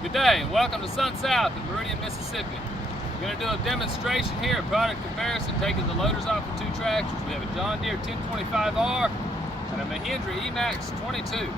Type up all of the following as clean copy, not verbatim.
Good day and welcome to Sun South in Meridian, Mississippi. We're going to do a demonstration here, a product comparison, taking the loaders off of two tractors. We have a John Deere 1025R and a Mahindra Emax 22.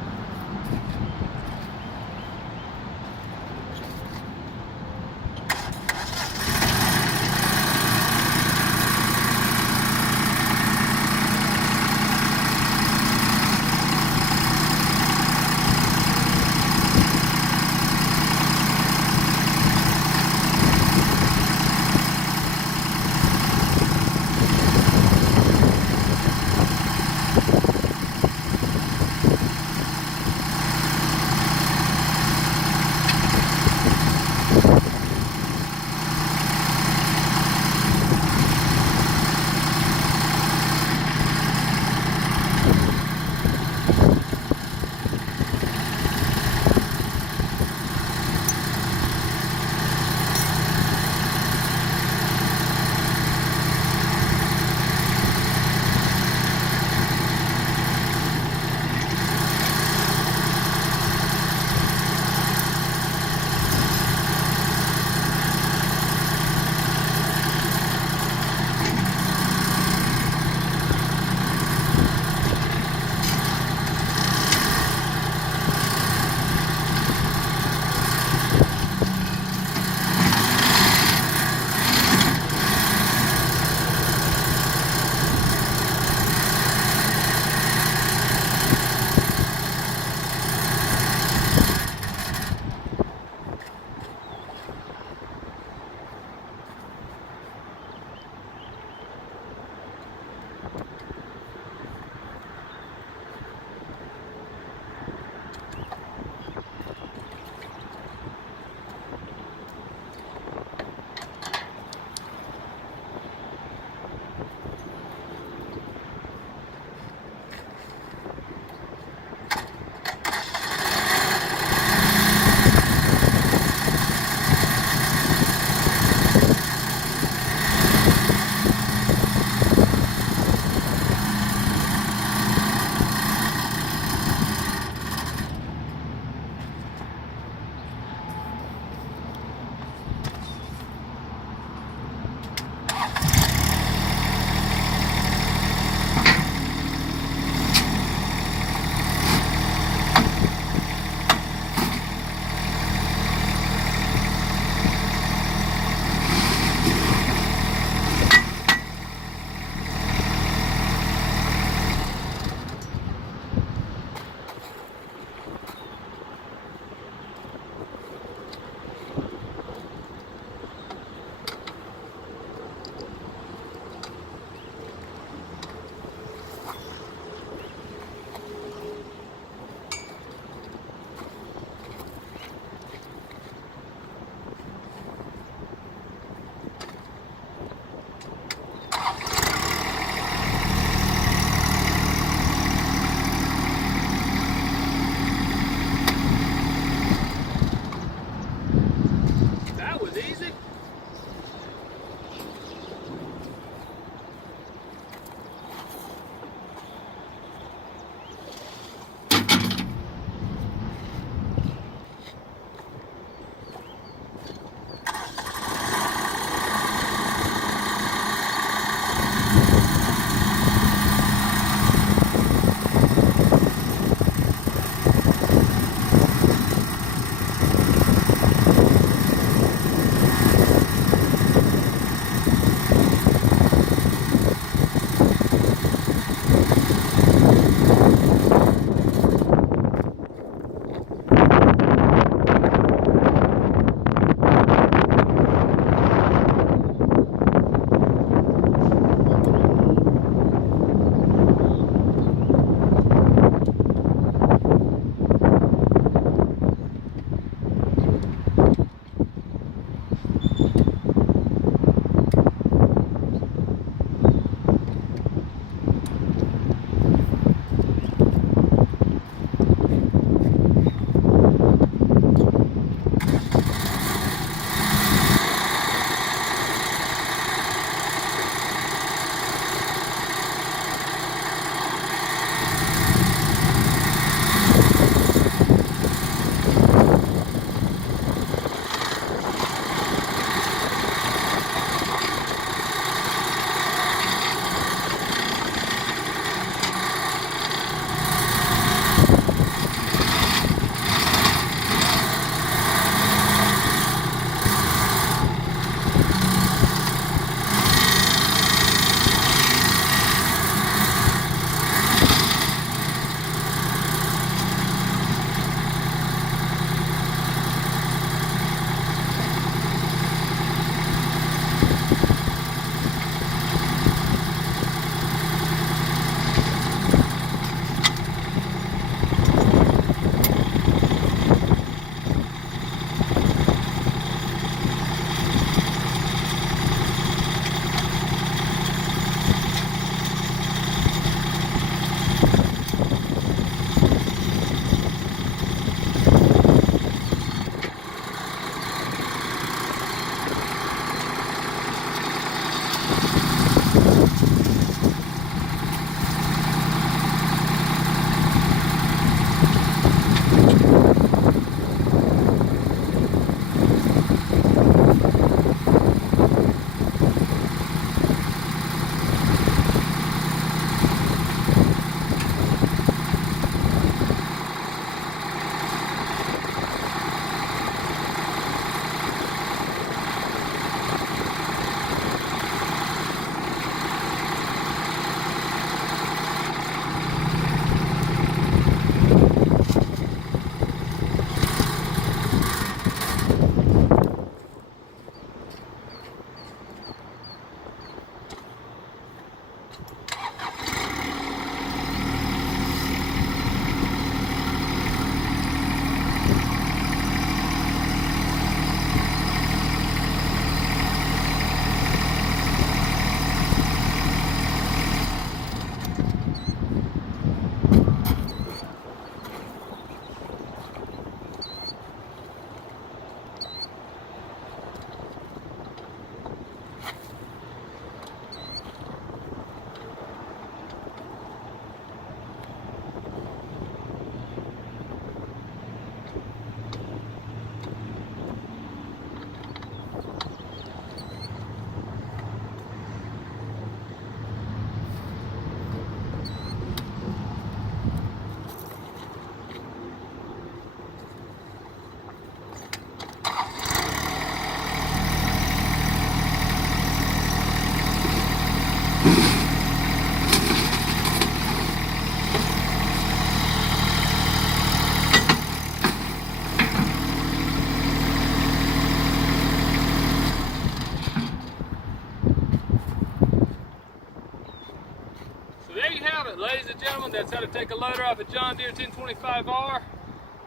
it, ladies and gentlemen, that's how to take a loader off a John Deere 1025R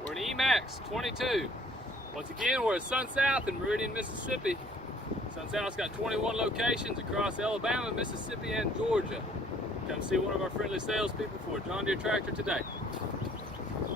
or an Emax 22. Once again, we're at SunSouth in Meridian, Mississippi. SunSouth's got 21 locations across Alabama, Mississippi, and Georgia. Come see one of our friendly salespeople for a John Deere tractor today.